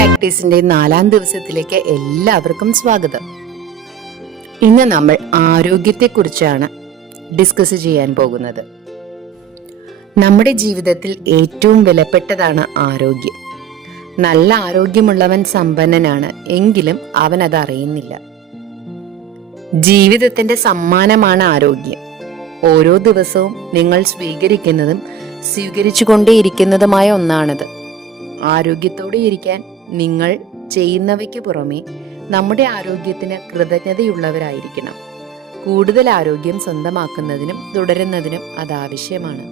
പ്രാക്ടീസിന്റെ 4ാം ദിവസത്തിലേക്ക് എല്ലാവർക്കും സ്വാഗതം. ഇന്ന് നമ്മൾ ആരോഗ്യത്തെക്കുറിച്ചാണ് ഡിസ്കസ് ചെയ്യാൻ പോകുന്നത്. നമ്മുടെ ജീവിതത്തിൽ ഏറ്റവും വിലപ്പെട്ടതാണ് ആരോഗ്യം. നല്ല ആരോഗ്യമുള്ളവൻ സമ്പന്നനാണ്, എങ്കിലും അവൻ അത് അറിയുന്നില്ല. ജീവിതത്തിന്റെ സമ്മാനമാണ് ആരോഗ്യം. ഓരോ ദിവസവും നിങ്ങൾ സ്വീകരിക്കുന്നതും സ്വീകരിച്ചുകൊണ്ടേയിരിക്കുന്നതുമായ ഒന്നാണത്. ആരോഗ്യത്തോടെ ഇരിക്കാൻ നിങ്ങൾ ചെയ്യുന്നവയ്ക്ക് പുറമെ നമ്മുടെ ആരോഗ്യത്തിന് കൃതജ്ഞതയുള്ളവരായിരിക്കണം. കൂടുതൽ ആരോഗ്യം സ്വന്തമാക്കുന്നതിനും തുടരുന്നതിനും അത് ആവശ്യമാണ്.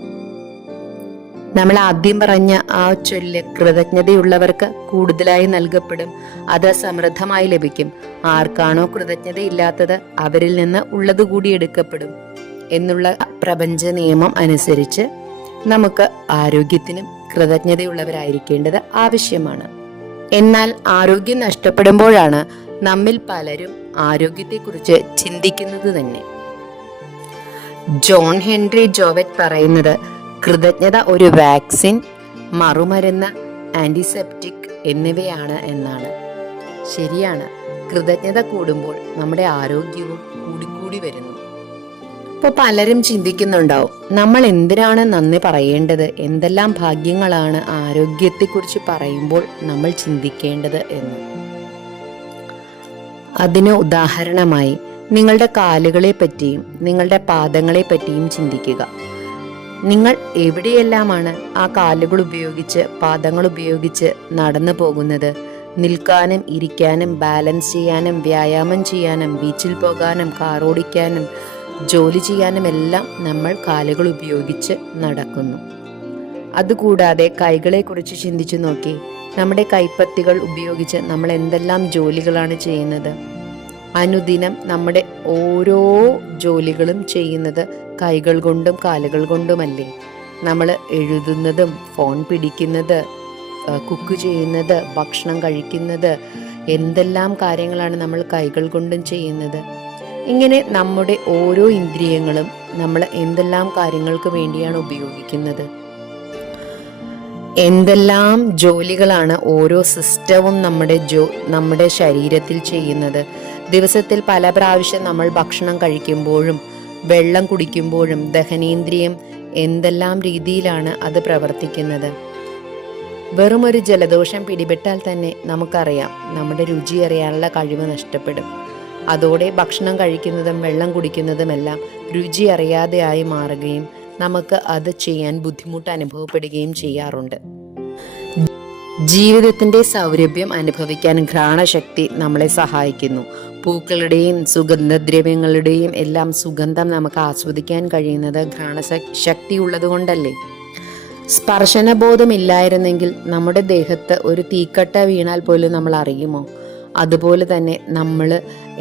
നമ്മൾ ആദ്യം പറഞ്ഞ ആ ചൊല്ല്, കൃതജ്ഞതയുള്ളവർക്ക് കൂടുതലായി നൽകപ്പെടും, അത് സമൃദ്ധമായി ലഭിക്കും. ആർക്കാണോ കൃതജ്ഞതയില്ലാത്തത് അവരിൽ നിന്ന് ഉള്ളതുകൂടി എടുക്കപ്പെടും എന്നുള്ള പ്രപഞ്ച നിയമം അനുസരിച്ച് നമുക്ക് ആരോഗ്യത്തിനും കൃതജ്ഞതയുള്ളവരായിരിക്കേണ്ടത് ആവശ്യമാണ്. എന്നാൽ ആരോഗ്യം നഷ്ടപ്പെടുമ്പോഴാണ് നമ്മിൽ പലരും ആരോഗ്യത്തെക്കുറിച്ച് ചിന്തിക്കുന്നത് തന്നെ. ജോൺ ഹെൻറി ജോവറ്റ് പറയുന്നത്, കൃതജ്ഞത ഒരു വാക്സിൻ, മറുമരുന്ന്, ആന്റിസെപ്റ്റിക് എന്നിവയാണ് എന്നാണ്. ശരിയാണ്, കൃതജ്ഞത കൂടുമ്പോൾ നമ്മുടെ ആരോഗ്യവും കൂടിക്കൂടി വരുന്നു. ഇപ്പോൾ പലരും ചിന്തിക്കുന്നുണ്ടാവും, നമ്മൾ എന്തിനാണ് നന്ദി പറയേണ്ടത്, എന്തെല്ലാം ഭാഗ്യങ്ങളാണ് ആരോഗ്യത്തെക്കുറിച്ച് പറയുമ്പോൾ നമ്മൾ ചിന്തിക്കേണ്ടത് എന്ന്. അതിന് ഉദാഹരണമായി നിങ്ങളുടെ കാലുകളെ പറ്റിയും നിങ്ങളുടെ പാദങ്ങളെ പറ്റിയും ചിന്തിക്കുക. നിങ്ങൾ എവിടെയെല്ലാമാണ് ആ കാലുകൾ ഉപയോഗിച്ച്, പാദങ്ങൾ ഉപയോഗിച്ച് നടന്നു പോകുന്നത്? നിൽക്കാനും ഇരിക്കാനും ബാലൻസ് ചെയ്യാനും വ്യായാമം ചെയ്യാനും ബീച്ചിൽ പോകാനും കാർ ഓടിക്കാനും ജോലി ചെയ്യാനും എല്ലാം നമ്മൾ കാലുകൾ ഉപയോഗിച്ച് നടക്കുന്നു. അതുകൂടാതെ കൈകളെ കുറിച്ച് ചിന്തിച്ചു നോക്കി. നമ്മുടെ കൈപ്പത്തികൾ ഉപയോഗിച്ച് നമ്മൾ എന്തെല്ലാം ജോലികളാണ് ചെയ്യുന്നത്? അനുദിനം നമ്മുടെ ഓരോ ജോലികളും ചെയ്യുന്നത് കൈകൾ കൊണ്ടും കാലുകൾ കൊണ്ടുമല്ലേ? നമ്മൾ എഴുതുന്നതും ഫോൺ പിടിക്കുന്നത്, കുക്ക് ചെയ്യുന്നത്, ഭക്ഷണം കഴിക്കുന്നത്, എന്തെല്ലാം കാര്യങ്ങളാണ് നമ്മൾ കൈകൾ കൊണ്ടും ചെയ്യുന്നത്. ഇങ്ങനെ നമ്മുടെ ഓരോ ഇന്ദ്രിയങ്ങളും നമ്മൾ എന്തെല്ലാം കാര്യങ്ങൾക്ക് വേണ്ടിയാണ് ഉപയോഗിക്കുന്നത്? എന്തെല്ലാം ജോലികളാണ് ഓരോ സിസ്റ്റവും നമ്മുടെ ശരീരത്തിൽ ചെയ്യുന്നത്? ദിവസത്തിൽ പല പ്രാവശ്യം നമ്മൾ ഭക്ഷണം കഴിക്കുമ്പോഴും വെള്ളം കുടിക്കുമ്പോഴും ദഹനേന്ദ്രിയം എന്തെല്ലാം രീതിയിലാണ് അത് പ്രവർത്തിക്കുന്നത്? വെറും ഒരു ജലദോഷം പിടിപെട്ടാൽ തന്നെ നമുക്കറിയാം, നമ്മുടെ രുചി അറിയാനുള്ള കഴിവ് നഷ്ടപ്പെടും. അതോടെ ഭക്ഷണം കഴിക്കുന്നതും വെള്ളം കുടിക്കുന്നതുമെല്ലാം രുചി അറിയാതെയായി മാറുകയും നമുക്ക് അത് ചെയ്യാൻ ബുദ്ധിമുട്ട് അനുഭവപ്പെടുകയും ചെയ്യാറുണ്ട്. ജീവിതത്തിന്റെ സൗരഭ്യം അനുഭവിക്കാൻ ഘ്രാണശക്തി നമ്മളെ സഹായിക്കുന്നു. പൂക്കളുടെയും സുഗന്ധദ്രവ്യങ്ങളുടെയും എല്ലാം സുഗന്ധം നമുക്ക് ആസ്വദിക്കാൻ കഴിയുന്നത് ഘ്രാണശക്തി ഉള്ളതുകൊണ്ടല്ലേ? സ്പർശനബോധമില്ലായിരുന്നെങ്കിൽ നമ്മുടെ ദേഹത്ത് ഒരു തീക്കട്ട വീണാൽ പോലും നമ്മൾ അറിയുമോ? അതുപോലെ തന്നെ നമ്മൾ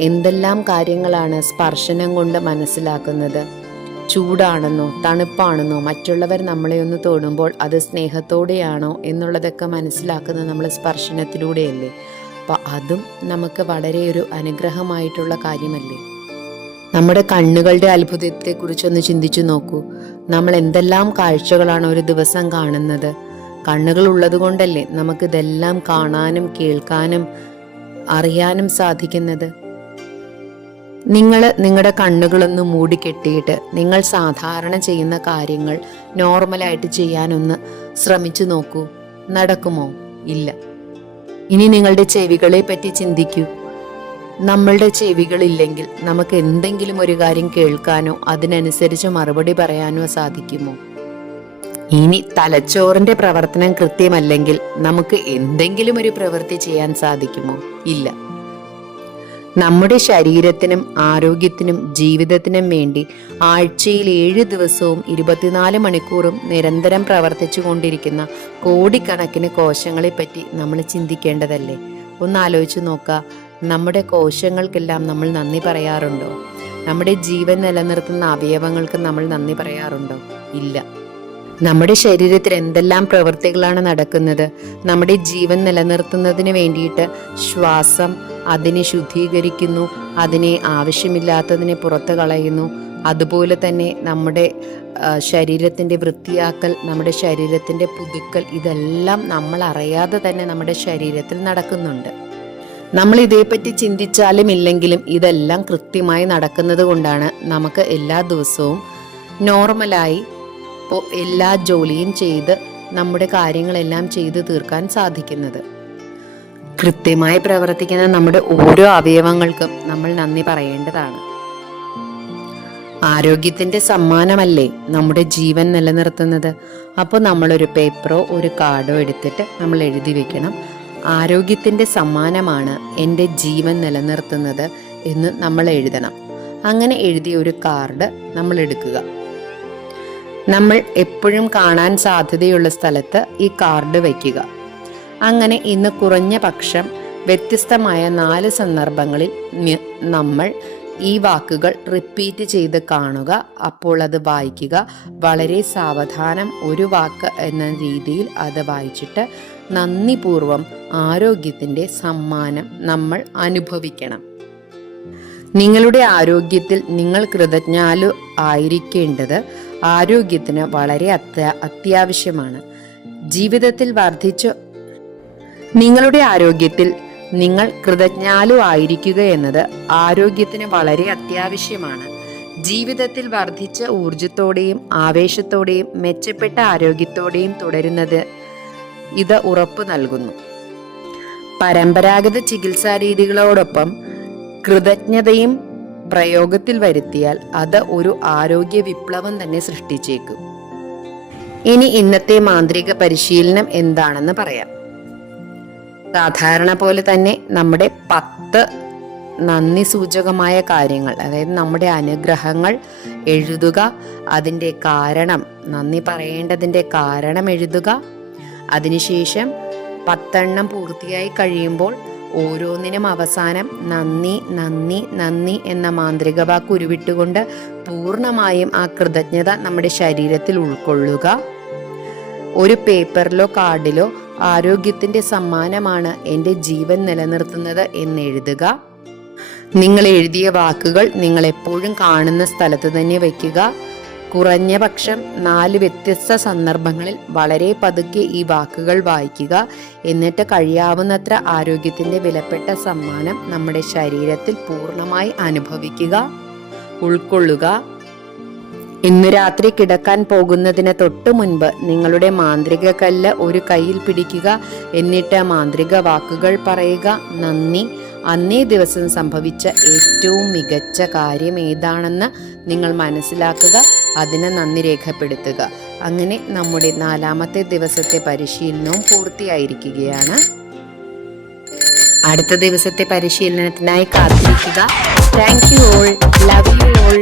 എന്തെല്ലാം കാര്യങ്ങളാണ് സ്പർശനം കൊണ്ട് മനസ്സിലാക്കുന്നത്? ചൂടാണെന്നോ തണുപ്പാണെന്നോ, മറ്റുള്ളവർ നമ്മളെ ഒന്ന് തൊടുമ്പോൾ അത് സ്നേഹത്തോടെയാണോ എന്നുള്ളതൊക്കെ മനസ്സിലാക്കുന്നത് നമ്മൾ സ്പർശനത്തിലൂടെയല്ലേ? അപ്പം അതും നമുക്ക് വളരെ ഒരു അനുഗ്രഹമായിട്ടുള്ള കാര്യമല്ലേ? നമ്മുടെ കണ്ണുകളുടെ അത്ഭുതത്തെക്കുറിച്ചൊന്ന് ചിന്തിച്ചു നോക്കൂ. നമ്മൾ എന്തെല്ലാം കാഴ്ചകളാണ് ഒരു ദിവസം കാണുന്നത്? കണ്ണുകൾ ഉള്ളത് കൊണ്ടല്ലേ നമുക്കിതെല്ലാം കാണാനും കേൾക്കാനും അറിയാനും സാധിക്കുന്നത്. നിങ്ങൾ നിങ്ങളുടെ കണ്ണുകളൊന്ന് മൂടിക്കെട്ടിയിട്ട് നിങ്ങൾ സാധാരണ ചെയ്യുന്ന കാര്യങ്ങൾ നോർമലായിട്ട് ചെയ്യാനൊന്ന് ശ്രമിച്ചു നോക്കൂ. നടക്കുമോ? ഇല്ല. ഇനി നിങ്ങളുടെ ചെവികളെ പറ്റി ചിന്തിക്കൂ. നമ്മളുടെ ചെവികളില്ലെങ്കിൽ നമുക്ക് എന്തെങ്കിലും ഒരു കാര്യം കേൾക്കാനോ അതിനനുസരിച്ച് മറുപടി പറയാനോ സാധിക്കുമോ? ഇനി തലച്ചോറിന്റെ പ്രവർത്തനം കൃത്യമല്ലെങ്കിൽ നമുക്ക് എന്തെങ്കിലും ഒരു പ്രവൃത്തി ചെയ്യാൻ സാധിക്കുമോ? ഇല്ല. നമ്മുടെ ശരീരത്തിനും ആരോഗ്യത്തിനും ജീവിതത്തിനും വേണ്ടി ആഴ്ചയിൽ 7 ദിവസവും 24 മണിക്കൂറും നിരന്തരം പ്രവർത്തിച്ചു കൊണ്ടിരിക്കുന്ന കോടിക്കണക്കിന് കോശങ്ങളെ പറ്റി നമ്മൾ ചിന്തിക്കേണ്ടതല്ലേ? ഒന്ന് ആലോചിച്ച് നോക്കുക. നമ്മുടെ കോശങ്ങൾക്കെല്ലാം നമ്മൾ നന്ദി പറയാറുണ്ടോ? നമ്മുടെ ജീവൻ നിലനിർത്തുന്ന അവയവങ്ങൾക്ക് നമ്മൾ നന്ദി പറയാറുണ്ടോ? ഇല്ല. നമ്മുടെ ശരീരത്തിൽ എന്തെല്ലാം പ്രവൃത്തികളാണ് നടക്കുന്നത്? നമ്മുടെ ജീവൻ നിലനിർത്തുന്നതിന് വേണ്ടിയിട്ട് ശ്വാസം അതിനെ ശുദ്ധീകരിക്കുന്നു, അതിനെ ആവശ്യമില്ലാത്തതിനെ പുറത്തു കളയുന്നു, അതുപോലെ തന്നെ നമ്മുടെ ശരീരത്തിൻ്റെ വൃത്തിയാക്കൽ, നമ്മുടെ ശരീരത്തിൻ്റെ പുതുക്കൽ, ഇതെല്ലാം നമ്മൾ അറിയാതെ തന്നെ നമ്മുടെ ശരീരത്തിൽ നടക്കുന്നുണ്ട്. നമ്മൾ ഇതേപ്പറ്റി ചിന്തിച്ചാലും ഇല്ലെങ്കിലും ഇതെല്ലാം കൃത്യമായി നടക്കുന്നത് കൊണ്ടാണ് നമുക്ക് എല്ലാ ദിവസവും നോർമലായി എല്ലാ ജോലിയും ചെയ്ത് നമ്മുടെ കാര്യങ്ങളെല്ലാം ചെയ്ത് തീർക്കാൻ സാധിക്കുന്നത്. കൃത്യമായി പ്രവർത്തിക്കുന്ന നമ്മുടെ ഓരോ അവയവങ്ങൾക്കും നമ്മൾ നന്ദി പറയേണ്ടതാണ്. ആരോഗ്യത്തിൻ്റെ സമ്മാനമല്ലേ നമ്മുടെ ജീവൻ നിലനിർത്തുന്നത്. അപ്പോൾ നമ്മളൊരു പേപ്പറോ ഒരു കാർഡോ എടുത്തിട്ട് നമ്മൾ എഴുതി വെക്കണം, ആരോഗ്യത്തിൻ്റെ സമ്മാനമാണ് എൻ്റെ ജീവൻ നിലനിർത്തുന്നത് എന്ന് നമ്മൾ എഴുതണം. അങ്ങനെ എഴുതിയ ഒരു കാർഡ് നമ്മൾ എടുക്കുക. നമ്മൾ എപ്പോഴും കാണാൻ സാധ്യതയുള്ള സ്ഥലത്ത് ഈ കാർഡ് വയ്ക്കുക. അങ്ങനെ ഇന്ന് കുറഞ്ഞ പക്ഷം വ്യത്യസ്തമായ 4 സന്ദർഭങ്ങളിൽ നമ്മൾ ഈ വാക്കുകൾ റിപ്പീറ്റ് ചെയ്ത് കാണുക. അപ്പോൾ അത് വായിക്കുക. വളരെ സാവധാനം ഒരു വാക്ക് എന്ന രീതിയിൽ അത് വായിച്ചിട്ട് നന്ദിപൂർവം ആരോഗ്യത്തിൻ്റെ സമ്മാനം നമ്മൾ അനുഭവിക്കണം. നിങ്ങളുടെ ആരോഗ്യത്തിൽ നിങ്ങൾ കൃതജ്ഞാലു ആയിരിക്കേണ്ടത് ആരോഗ്യത്തിന് വളരെ അത്യാവശ്യമാണ്. ജീവിതത്തിൽ നിങ്ങളുടെ ആരോഗ്യത്തിൽ നിങ്ങൾ കൃതജ്ഞാലു ആയിരിക്കുക എന്നത് ആരോഗ്യത്തിന് വളരെ അത്യാവശ്യമാണ്. ജീവിതത്തിൽ വർദ്ധിച്ച ഊർജത്തോടെയും ആവേശത്തോടെയും മെച്ചപ്പെട്ട ആരോഗ്യത്തോടെയും തുടരുന്നത് ഇത് ഉറപ്പു നൽകുന്നു. പരമ്പരാഗത ചികിത്സാ രീതികളോടൊപ്പം കൃതജ്ഞതയും പ്രയോഗത്തിൽ വരുത്തിയാൽ അത് ഒരു ആരോഗ്യ വിപ്ലവം തന്നെ സൃഷ്ടിച്ചേക്കും. ഇനി ഇന്നത്തെ മാന്ത്രിക പരിശീലനം എന്താണെന്ന് പറയാം. സാധാരണ പോലെ തന്നെ നമ്മുടെ 10 നന്ദി സൂചകമായ കാര്യങ്ങൾ, അതായത് നമ്മുടെ അനുഗ്രഹങ്ങൾ എഴുതുക. അതിൻ്റെ കാരണം, നന്ദി പറയേണ്ടതിൻ്റെ കാരണം എഴുതുക. അതിനുശേഷം 10 പൂർത്തിയായി കഴിയുമ്പോൾ ഓരോന്നിനും അവസാനം നന്ദി നന്ദി നന്ദി എന്ന മാന്ത്രിക വാക്ക് ഉരുവിട്ടുകൊണ്ട് പൂർണ്ണമായും ആ കൃതജ്ഞത നമ്മുടെ ശരീരത്തിൽ ഉൾക്കൊള്ളുക. ഒരു പേപ്പറിലോ കാർഡിലോ ആരോഗ്യത്തിൻ്റെ സമ്മാനമാണ് എൻ്റെ ജീവൻ നിലനിർത്തുന്നത് എന്നെഴുതുക. നിങ്ങൾ എഴുതിയ വാക്കുകൾ നിങ്ങൾ എപ്പോഴും കാണുന്ന സ്ഥലത്ത് തന്നെ വയ്ക്കുക. കുറഞ്ഞ പക്ഷം 4 വ്യത്യസ്ത സന്ദർഭങ്ങളിൽ വളരെ പതുക്കെ ഈ വാക്കുകൾ വായിക്കുക. എന്നിട്ട് കഴിയാവുന്നത്ര ആരോഗ്യത്തിൻ്റെ വിലപ്പെട്ട സമ്മാനം നമ്മുടെ ശരീരത്തിൽ പൂർണ്ണമായി അനുഭവിക്കുക, ഉൾക്കൊള്ളുക. ഇന്ന് രാത്രി കിടക്കാൻ പോകുന്നതിന് തൊട്ടു മുൻപ് നിങ്ങളുടെ മാന്ത്രിക കല്ല് ഒരു കയ്യിൽ പിടിക്കുക. എന്നിട്ട് മാന്ത്രിക വാക്കുകൾ പറയുക. നന്ദി. അന്നേ ദിവസം സംഭവിച്ച ഏറ്റവും മികച്ച കാര്യം ഏതാണെന്ന് നിങ്ങൾ മനസ്സിലാക്കുക. അതിന് നന്ദി രേഖപ്പെടുത്തുക. അങ്ങനെ നമ്മുടെ 4ാമത്തെ ദിവസത്തെ പരിശീലനവും പൂർത്തിയായിരിക്കുകയാണ്. അടുത്ത ദിവസത്തെ പരിശീലനത്തിനായി കാത്തിരിക്കുക. Thank you all. Love you all.